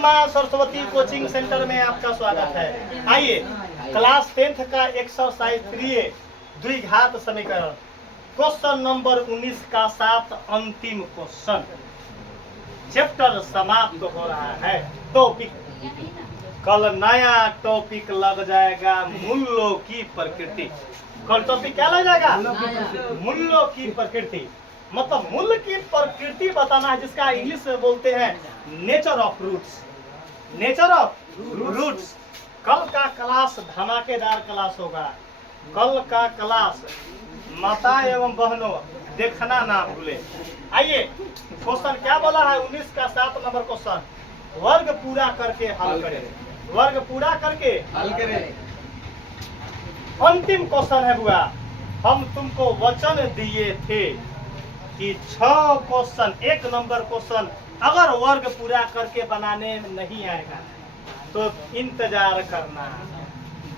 माँ Saraswati coaching centre में आपका स्वागत है। आइए क्लास 10th का एक्सरसाइज 3 द्विघात समीकरण क्वेश्चन नंबर 19 का 7 अंतिम क्वेश्चन। चैप्टर समाप्त हो रहा है। टॉपिक कल नया टॉपिक लग जाएगा, मूल्यों की प्रकृति। कल टॉपिक क्या लग जाएगा? मूल्यों की प्रकृति। मतलब मूल्य की प्रकृति बताना है, जिसका इंग्लिश में बोलते हैं nature of roots. Nature of roots. कल का क्लास धमाकेदार क्लास होगा। कल का क्लास माता एवं बहनों देखना ना भूले। आइए क्वेश्चन क्या बोला है? 19 का 7 नंबर क्वेश्चन। वर्ग पूरा करके हल करें। वर्ग पूरा करके हल करें। अंतिम क्वेश्चन है बुआ। हम तुमको वचन दिए थे कि 6 क्वेश्चन, 1 नंबर क्वेश्चन अगर वर्ग पूरा करके बनाने में नहीं आएगा तो इंतजार करना।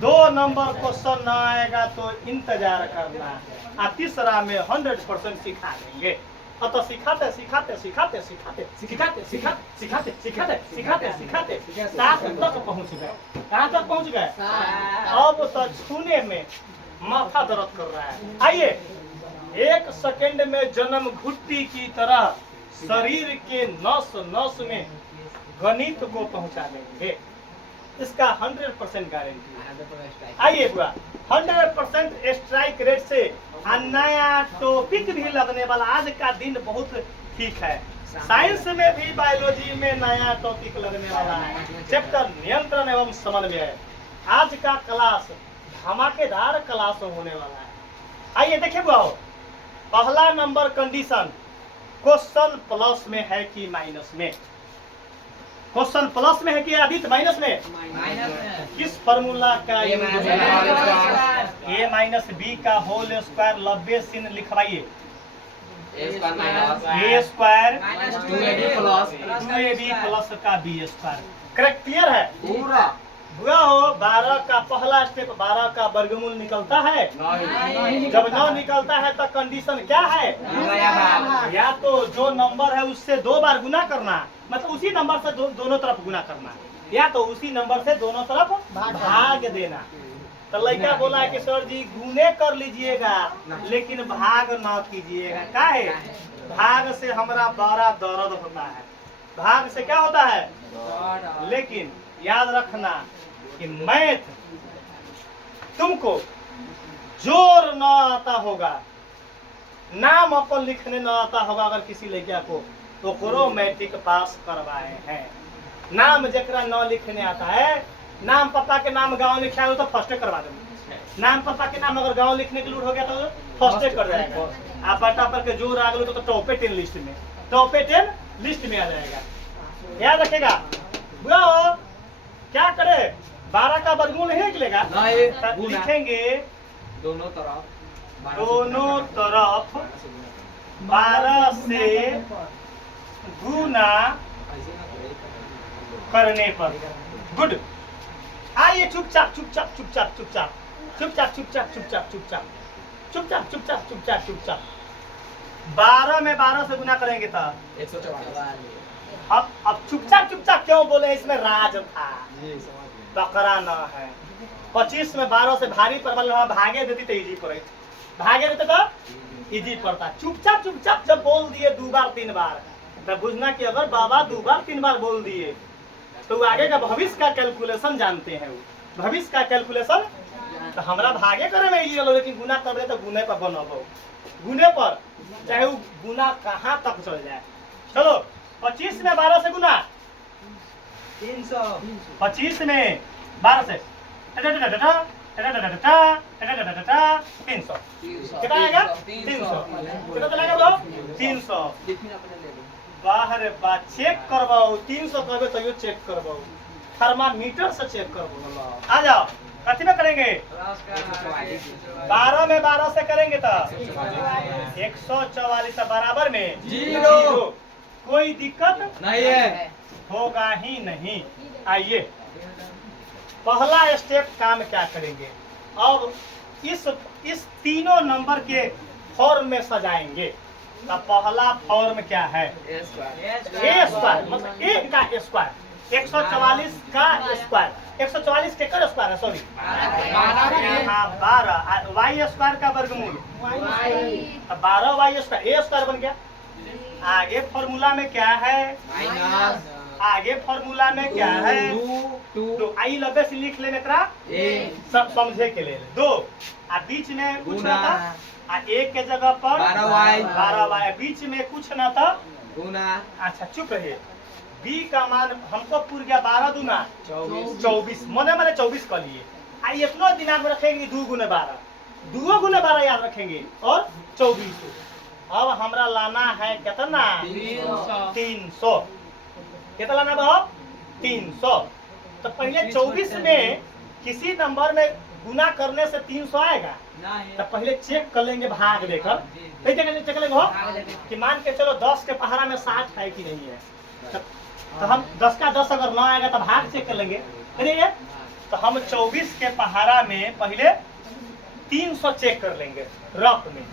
2 नंबर क्वेश्चन ना आएगा तो इंतजार करना। और तीसरा में 100% सिखा देंगे। तो सिखाते सिखाते सिखाते सिखाते सिखाते सिखाते सिखाते सिखाते सिखाते सिखाते 7 तक पहुंच गए। कहाँ तक पहुंच गए? अब तो छूने में माथा दर्द कर रहा है। आइए 1 सेकंड में जन्म घुट्टी की तरह शरीर के नस नस में गणित को पहुंचा देंगे। इसका 100% गारंटी। आइए बुआ 100% स्ट्राइक रेट से नया टॉपिक भी लगने वाला। आज का दिन बहुत ठीक है। साइंस में भी बायोलॉजी में नया टॉपिक लगने वाला है। चैप्टर नियंत्रण एवं समन्वय। आज का क्लास धमाकेदार क्लास होने वाला है। आइए देखिए बुआ, पहला नंबर कंडीशन क्वेश्चन प्लस में है कि माइनस में? क्वेश्चन प्लस में है कि आदित्य माइनस में? किस फॉर्मूला का यूज? a माइनस बी का होल स्क्वायर लब्बे सिन लिखवाइए। a स्क्वायर 2ab प्लस का b स्क्वायर। करेक्ट? क्लियर है पूरा? बुआ हो 12 का पहला स्टेप 12 का वर्गमूल निकलता है? जब 9 निकलता है तो कंडीशन क्या है? या तो जो नंबर है उससे 2 बार गुना करना, मतलब उसी नंबर से दोनों तरफ गुना करना, या तो उसी नंबर से दोनों तरफ भाग देना। तो लड़का बोला है कि सर जी गुने कर लीजिएगा लेकिन भाग ना कीजिएगा। क्या है? भाग से हमारा बड़ा दर्द होता है। भाग से क्या होता है? लेकिन याद रखना कि मैथ तुमको जोर न आता होगा, नाम अपन लिखने न आता होगा अगर किसी लड़का को, तो करो मैट्रिक पास करवाए हैं। नाम जकरा न लिखने आता है, नाम पापा के नाम गांव लिखा हो तो फर्स्ट करवा देंगे। नाम पापा के नाम अगर गांव लिखने के लूट हो गया तो फर्स्ट कर जाएगा। आप बटा पर के जोर आ गए तो टॉपे 10 लिस्ट में, टॉपे 10 लिस्ट में आ जाएगा। याद रखेगा बुआ। क्या करे? 12 का वर्गमूल नहीं निकलेगा, लिखेंगे दोनों तरफ 12 से गुना करने पर। गुड। आइए चुपचाप चुपचाप चुपचाप चुपचाप चुपचाप चुपचाप चुपचाप चुपचाप चुपचाप चुपचाप चुपचाप चुपचाप 12 में 12 से गुना करेंगे तो 144। अब चुपचाप चुपचाप क्यों बोले? इसमें राज था, पकड़ा न है। 25 में 12 से भारी पर भागे देती तो इजी पड़े, भागे देते तो इजी पड़ता। चुपचाप चुपचाप जब बोल दिए 2 बार 3 बार, तब बुझना कि अगर बाबा 2 बार 3 बार बोल दिए तो आगे का भविष्य का कैलकुलेशन जानते हैं। वो भविष्य का कैलकुलेशन तो हमारा भागे करे में इजी रहो, लेकिन गुना कर दे तो गुने पर बनबो। गुने पर चाहे वो गुना कहाँ तक चल जाए। चलो 25 में 12 से गुना 300, 25 में 12 से 300 कितना आएगा? 300 कितना चलेगा ब्रो? 300। बाहर बात चेक करवाओ। 300 करबे तो यो चेक करवाओ, थर्मामीटर से चेक करवाओ। आ जाओ कथी में करेंगे? 12 में 12 से करेंगे तो 144 बराबर में 0। कोई दिक्कत नहीं है, होगा ही नहीं। आइए पहला स्टेप काम क्या करेंगे? अब इस तीनों नंबर के फॉर्म में सजाएंगे। तो पहला फॉर्म क्या है? ए स्क्वायर, मतलब 1 का स्क्वायर। 144 का स्क्वायर, 144 के कर स्क्वायर है, सॉरी हाँ 12 वाई स्क्वायर का वर्गमूल 12 वाई स्क्वायर, ए स्क्वायर बन गया। आगे फॉर्मूला में क्या है, आगे फॉर्मूला में क्या है, तो आई लबे से लिख लेने तरा सब समझे के लिए 2 आ बीच में कुछ ना था, आ एक के जगह पर 12 वाई, बीच में कुछ ना था गुना। अच्छा चुप रहिए, बी का मान हमको पूर गया 12 दूना 24, मने मने 24 कर लिए। आई इतना दिमाग में रखेंगे 2 गुने 12, 2 गुने 12 याद रखेंगे और 24। अब हमरा लाना है कितना 300, कितना लाना बाबू 300। तो पहले 24 में किसी नंबर में गुना करने से 300 आएगा, तो पहले चेक कर लेंगे भाग देकर, चेक लेंगे हो कि मान के चलो 10 के पहाड़ा में 60 है कि नहीं है, तो हम 10 का 10 अगर ना आएगा तो भाग चेक कर लेंगे, करिए। तो हम 24 के पहाड़ा में पहले 300 चेक कर लेंगे रफ में,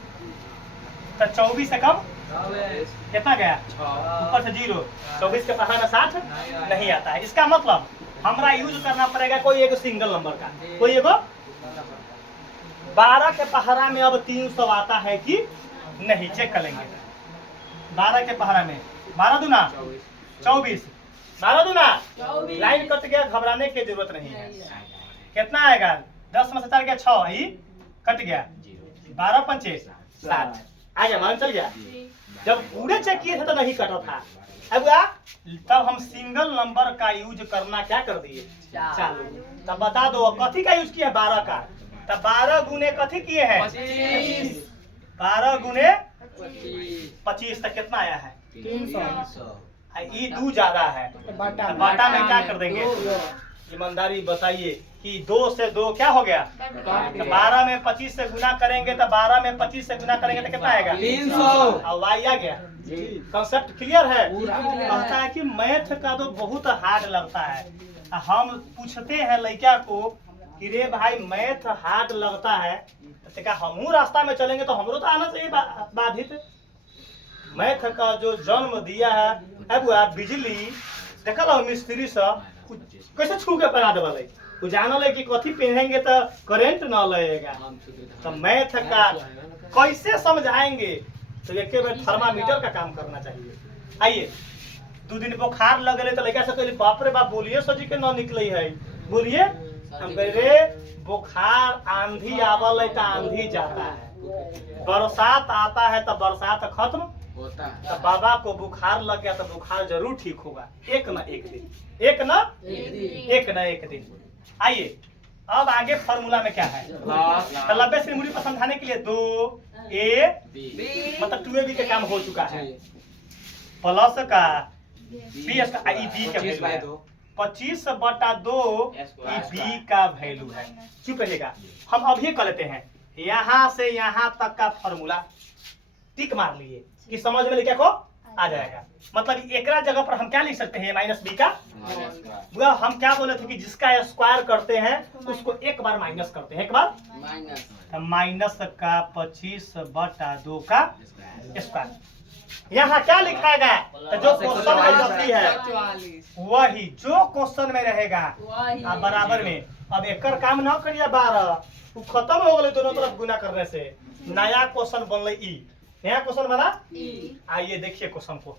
तो 24 से कम कितना गया, ऊपर से 0, 24 के पहाड़ा में 60 नहीं आता है। इसका मतलब हमरा यूज करना पड़ेगा कोई एक सिंगल नंबर का, कोई एगो 12 के पहाड़ा में अब 300 आता है कि नहीं, चेक कर लेंगे। 12 के पहाड़ा में 12 दूना 24, 12 दूना लाइन कट गया, घबराने की जरूरत नहीं है। कितना आएगा, 10 में से 4 गया 6, ही कट गया 12 पंचे 60 आ गया, मान चल गया। जब पूरे चेक किए थे तो नहीं कटा था, अब तब हम सिंगल नंबर का यूज करना क्या कर दिए चालू। तब बता दो कथी का यूज किया 12 का, तब 12 गुने कथी किए हैं 12 गुने 25, तक कितना आया है 300। ये 2 ज्यादा है, बाटा में क्या कर देंगे, ईमानदारी बताइए कि 2 से 2 क्या हो गया, तो 12 में 25 से गुना करेंगे, तो 12 में 25 से गुना करेंगे तो कितना आएगा 300, और वाई आ गया। कंसेप्ट क्लियर है। कहता है कि मैथ का तो बहुत हार्ड लगता है, हम पूछते हैं लड़का को कि रे भाई मैथ हार्ड लगता है, तो हमू रास्ता में चलेंगे तो हमरो तो आना चाहिए बाधित। मैथ का जो जन्म दिया है बुआ बिजली देखल मिस्त्री सब कैसे छू के बना देवल, जानल है कि कथी पहनेंगे तो करेंट न लगेगा, तो मैथ का कैसे समझाएंगे, तो एक बार थर्मामीटर का काम करना चाहिए। आइए 2 दिन बुखार लगले तो लड़का से कहली बाप रे बाप बोलिए सजी के न निकले है, बोलिए हम कह रे बुखार आंधी आवल है तो आंधी जाता है, बरसात आता है तो बरसात खत्म होता है, तो बाबा को बुखार लग गया तो बुखार जरूर ठीक होगा एक न एक दिन, एक न एक दिन। आइए अब आगे फॉर्मूला में क्या है, तो 90 से मूल्य को समझाने के लिए 2a मतलब 2ab का काम हो चुका है, प्लस का b का ई b का वैल्यू है 25/2 ई b का वैल्यू है। चुप रहिएगा, हम अभी कर लेते हैं, यहाँ से यहाँ तक का फॉर्मूला टिक मार लिए कि समझ में लिखे को आ जाएगा। मतलब एक जगह पर हम क्या लिख सकते हैं माइनस बी का, वह हम क्या बोले थे कि जिसका स्क्वायर करते हैं उसको एक बार माइनस करते हैं, एक बार माइनस का 25/2 का स्क्वायर। यहाँ क्या लिखाएगा, तो जो क्वेश्चन में गलती है वही जो क्वेश्चन में रहेगा बराबर में। अब एक काम न करिए 12, वो खत्म हो गए दोनों तरफ गुना करने से, नया क्वेश्चन बनल ई, नया क्वेश्चन बना। आइए देखिए क्वेश्चन को,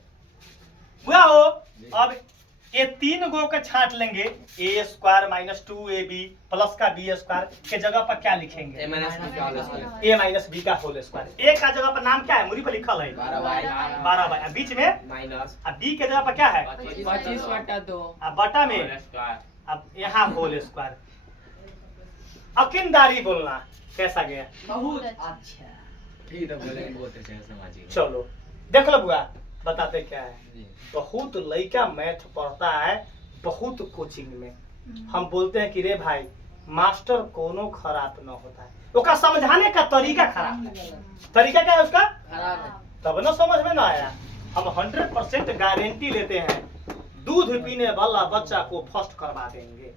हुआ हो अब ये 3 गो के छांट लेंगे, a square minus 2ab plus का b स्क्वायर के जगह पर क्या लिखेंगे a माइनस b का होल स्क्वायर। a का जगह पर नाम क्या है मुरी पर लिखल है 12y, बीच में माइनस, अब b के जगह पर क्या है 25/2, अब बटा में अब यहाँ होल स्क्वायर। अकिनदारी बोलना कैसा गया, बहुत अच्छा, चलो देख लो बुआ बताते क्या है। बहुत लड़का मैथ पढ़ता है बहुत कोचिंग में, हम बोलते हैं कि रे भाई मास्टर कोनो खराब न होता है, उसका समझाने का तरीका खराब है। तरीका क्या है उसका खराब है, तब न समझ में ना आया। हम 100% गारंटी लेते हैं दूध पीने वाला बच्चा को फर्स्ट करवा देंगे,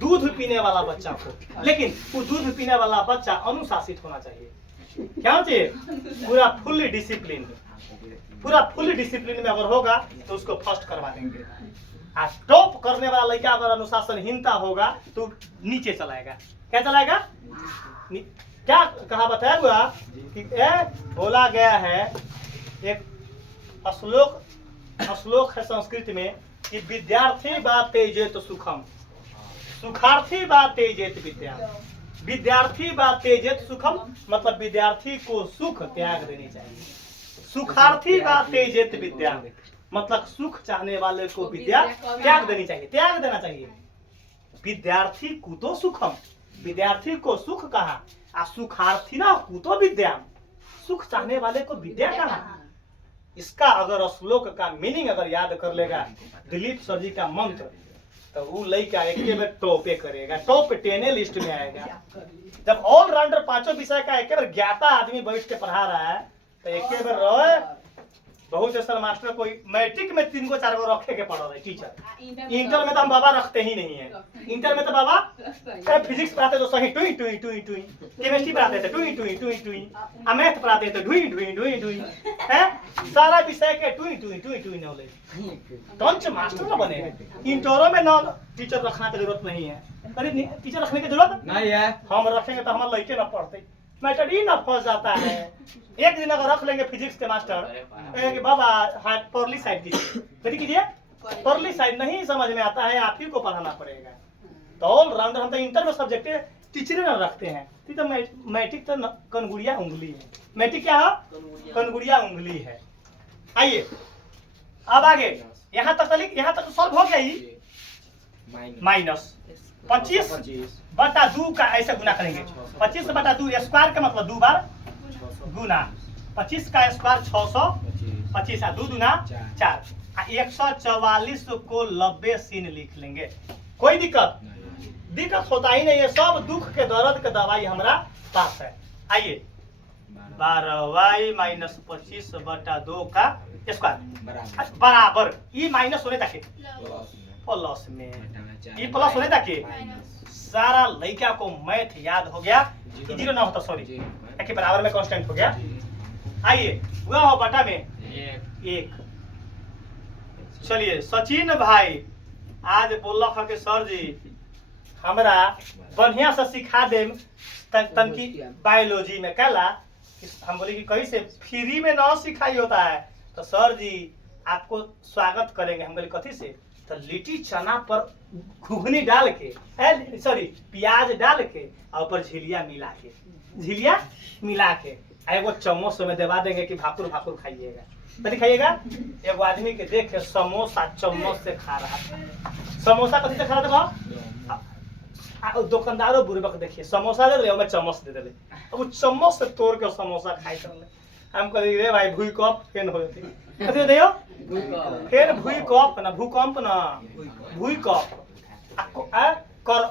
दूध पीने वाला बच्चा को, लेकिन वो दूध पीने वाला बच्चा अनुशासित होना चाहिए, क्या चाहिए पूरा फुल डिसिप्लिन, पूरा फुल डिसिप्लिन में अगर होगा तो उसको फर्स्ट करवा देंगे। टॉप करने वाला लड़का अगर अनुशासनहीनता होगा तो नीचे चलाएगा। क्या चलाएगा? क्या कहा बताया हुआ कि बोला गया है, एक श्लोक है संस्कृत में कि विद्यार्थी बा तेजेत सुखम, सुखार्थी बा तेजेत विद्या। विद्यार्थी बा तेजेत सुखम मतलब विद्यार्थी को सुख त्याग देनी चाहिए। सुखार्थी बा तेजेत विद्या मतलब सुख चाहने वाले को विद्या त्याग देनी चाहिए, त्याग देना चाहिए। विद्यार्थी कुतो सुखम, विद्यार्थी को सुख कहा, आ सुखार्थी ना कुतो विद्या, सुख चाहने वाले को विद्या कहा। इसका अगर श्लोक का मीनिंग अगर याद कर लेगा दिलीप सर जी का मंत्र, तो वो लड़का एक बार टॉपे करेगा, टॉप 10 लिस्ट में आएगा। जब ऑलराउंडर पांचों विषय का एक बार ज्ञाता आदमी बैठ के पढ़ा रहा है तो एक बार रोए। बहुत ऐसा मास्टर कोई मैट्रिक में 3 को 4 को रखे के पढ़ा रहे टीचर, इंटर में तो हम बाबा रखते ही नहीं है। इंटर में तो बाबा फिजिक्स पढ़ाते तो सही टुई टुई टुई टुई, केमिस्ट्री पढ़ाते थे टुई टुई टुई टुई, मैथ पढ़ाते थे ढुई ढुई ढुई ढुई, है सारा विषय के टुई टुई टुई टुई नॉलेज। टंच मास्टर न बने। इंटरों में ना टीचर रखने की जरूरत नहीं है, अरे टीचर रखने की जरूरत नहीं है। हम रखेंगे तो हमारे लड़के न पढ़ते, मैटर ही ना फंस जाता है। एक दिन अगर रख लेंगे फिजिक्स के मास्टर कहेंगे बाबा परली साइड कीजिए, परली साइड नहीं समझ में आता है, आप ही को पढ़ाना पड़ेगा। तो ऑलराउंडर हम तो इंटर में सब्जेक्ट टीचर न रखते हैं, तो मैट्रिक तो कनगुड़िया उंगली है। मैट्रिक क्या है? कनगुड़िया उंगली है। आइए अब आगे, यहाँ तक सॉल्व हो गया ही। माइनस 25/2 का ऐसे गुना करेंगे। 25/2 स्क्वायर का मतलब 2 बार गुना, 25 का स्क्वायर 600, 25 2 दूना 4, 144 को 90 सीन लिख लेंगे। कोई दिक्कत होता ही नहीं है, सब दुख के दर्द के दवाई हमारा पास है। आइए 12y माइनस 25/2 का स्क्वायर बराबर, ये माइनस होने तक प्लस में, ये प्लस होने तक सारा लड़का को मैथ याद हो गया कि 0 ना होता, सॉरी कि बराबर में कांस्टेंट हो गया। आइए हुआ हो बटा में 1। चलिए सचिन भाई आज बोल रहा कि सर जी हमरा बढ़िया से सिखा दे तनकी बायोलॉजी में। कहला हम बोले कि कैसे, फ्री में ना सिखाई होता है। तो सर जी आपको स्वागत करेंगे। हम बोले कथी से? तो लिट्टी चना पर घुघनी डाल के, प्याज डाल के और ऊपर झिलिया मिला के एगो चम्मच में दबा देंगे कि भाकुर भाकुर खाइएगा। तो खाइएगा। एगो आदमी के देखे समोसा चम्मच से खा रहा था। समोसा कथी से खा रहा था? दुकानदारों बुर्बक देखिए, समोसा दे दे, चम्मच दे दे। अब वो चम्मच से तोड़ के समोसा खाई चल। हम कहे रे भाई भूकंप फेन हो जाती, कथी दियो फेन भूकंप ना, भूकंप ना भूकंप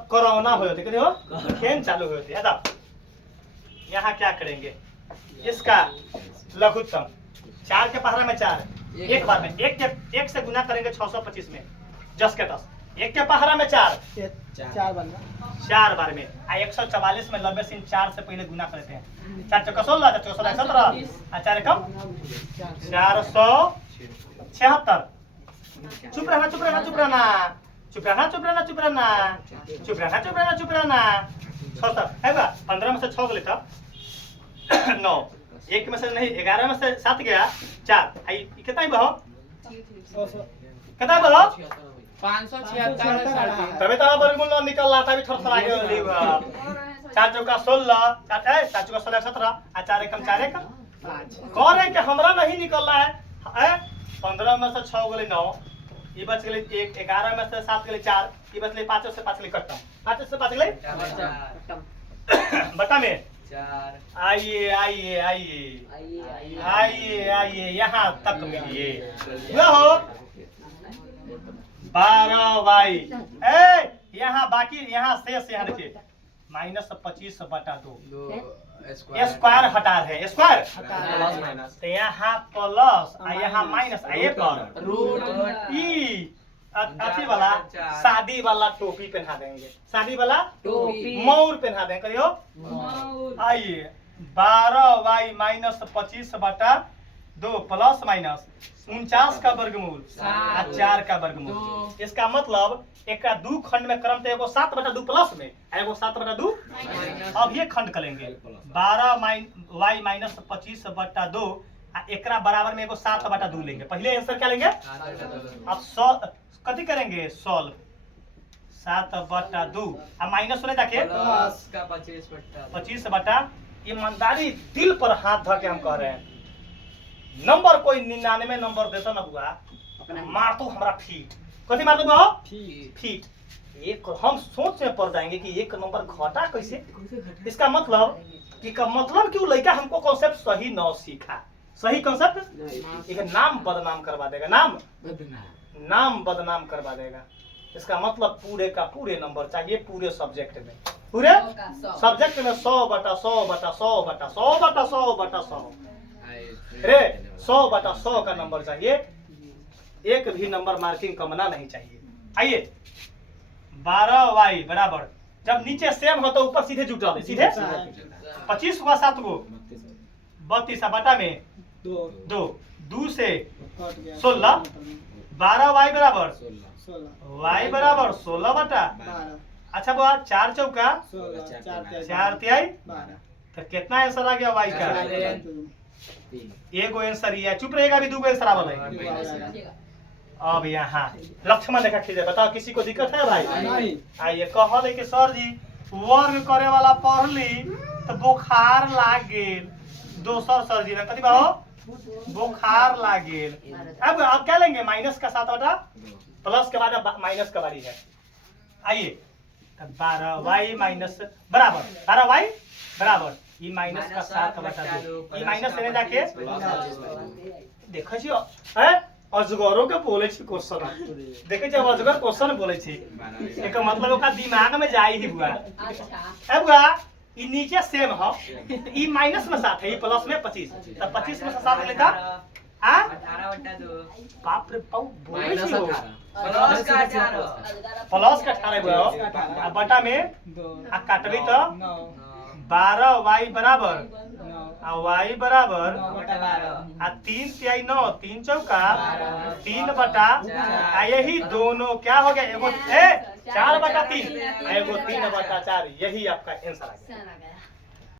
कोरोना हो जाती, कथी हो फेन चालू हो जाती है। अब यहाँ क्या करेंगे, इसका लघुत्तम 4 के पहरा में 4, एक बार में एक से गुना करेंगे 625 में 10 के 10, 1 के पहरा में 4 बार में 144 में 90 से 4 से पहले गुना करते हैं। 4 चौका 16, 4 16 17, 4 कम 476। चुप रहना 76 है बा। 15 में से 6 लेता 9, 1 में से नहीं 11 में से 7 गया 4, कितना ही बहो, कितना बहो 576। तभी तो वर्गमूल निकल रहा था, भी थोड़ा आगे 4 चौका 16, 4 चौका 16 17, 4 एकम 4 एकम कह रहे कि हमरा नहीं निकल रहा है। 15 में से 6 गले 9, ये बच गए 1, 11 में से 7 गले 4, ये बच गए 5 से 5 गले कट्टा, 5 से 5 गले बटा में 4। आइए यहाँ तक मिलिए। हो 12y, यहाँ बाकी यहाँ शेष, यहाँ देखिए माइनस 25/2 स्क्वायर हटा है, स्क्वायर तो यहाँ प्लस यहाँ माइनस, ये पर रूट ई अथी वाला शादी वाला टोपी पहना देंगे, शादी वाला टोपी मौर पहना देंगे। करियो आइए 12y माइनस 25/2 2 प्लस माइनस 49 का वर्गमूल और 4 का वर्गमूल। इसका मतलब एक का 2 खंड में क्रम तो एगो 7/2 प्लस में एगो 7/2। अब ये खंड करेंगे 12 y माइनस 25/2 एकरा बराबर में एगो 7/2 लेंगे। पहले आंसर क्या लेंगे? अब कथी करेंगे? सॉल्व 7/2 अब माइनस होने जाके 25/। ईमानदारी दिल पर हाथ धर के हम कह रहे हैं, नंबर कोई 99 नंबर देता ना बुआ मार तो हमरा फीट। कथी मार दो बुआ? फीट। एक हम सोच में पड़ जाएंगे कि एक नंबर घटा कैसे। इसका मतलब कि वो लड़का हमको कॉन्सेप्ट सही न सीखा। सही कॉन्सेप्ट एक नाम बदनाम करवा देगा, नाम बदनाम करवा देगा। इसका मतलब पूरे का पूरे नंबर चाहिए, पूरे सब्जेक्ट में, पूरे सब्जेक्ट में 100/100/100/100/100 रे 100/100 का नंबर चाहिए। एक भी नंबर मार्किंग कमना नहीं चाहिए। आइए 12y बराबर, जब नीचे सेम हो तो ऊपर सीधे जुटा दे, सीधे 25 हुआ 7 गो 32 बटा में 2 से 16 12y बराबर 16/। अच्छा बुआ 4 चौका 4 तिहाई तो कितना आंसर आ गया y का? एगो आंसर ये चुप रहेगा, अभी 2 गो आंसर आवल है। अब यहाँ लक्ष्मण रेखा खींचे, बताओ किसी को दिक्कत है भाई? आइए कहल कि सर जी वर्ग करे वाला पढ़ली तो बुखार लाग गेल। दोसर सर जी ने कथी बाहो? बुखार लाग गेल। अब क्या लेंगे? माइनस का 7/2 प्लस के बाद माइनस का बारी है। आइए 12y माइनस बराबर 12y बराबर ई माइनस का 7/2 ई माइनस लेने जाके देखै छी हैं अजगरों के बोले छी क्वेश्चन देखे छी। अजगर क्वेश्चन बोले छी एक मतलब ओका दिमाग में जाई ही बुआ। ए बुआ ई नीचे सेम हो, ई माइनस में 7 है, ई प्लस में 25 तब 25 में से 7 लेता हां 18/2 बाप रे पाऊ बोले छी हो प्लस का 18 बुआ आ बटा में आ काटबी तो 12y बराबर आ y बराबर आ 3 तिहाई 9 3 चौका 3/। आ यही दोनों क्या हो गया? एगो 4/3 एगो 3/4। यही आपका आंसर आ गया।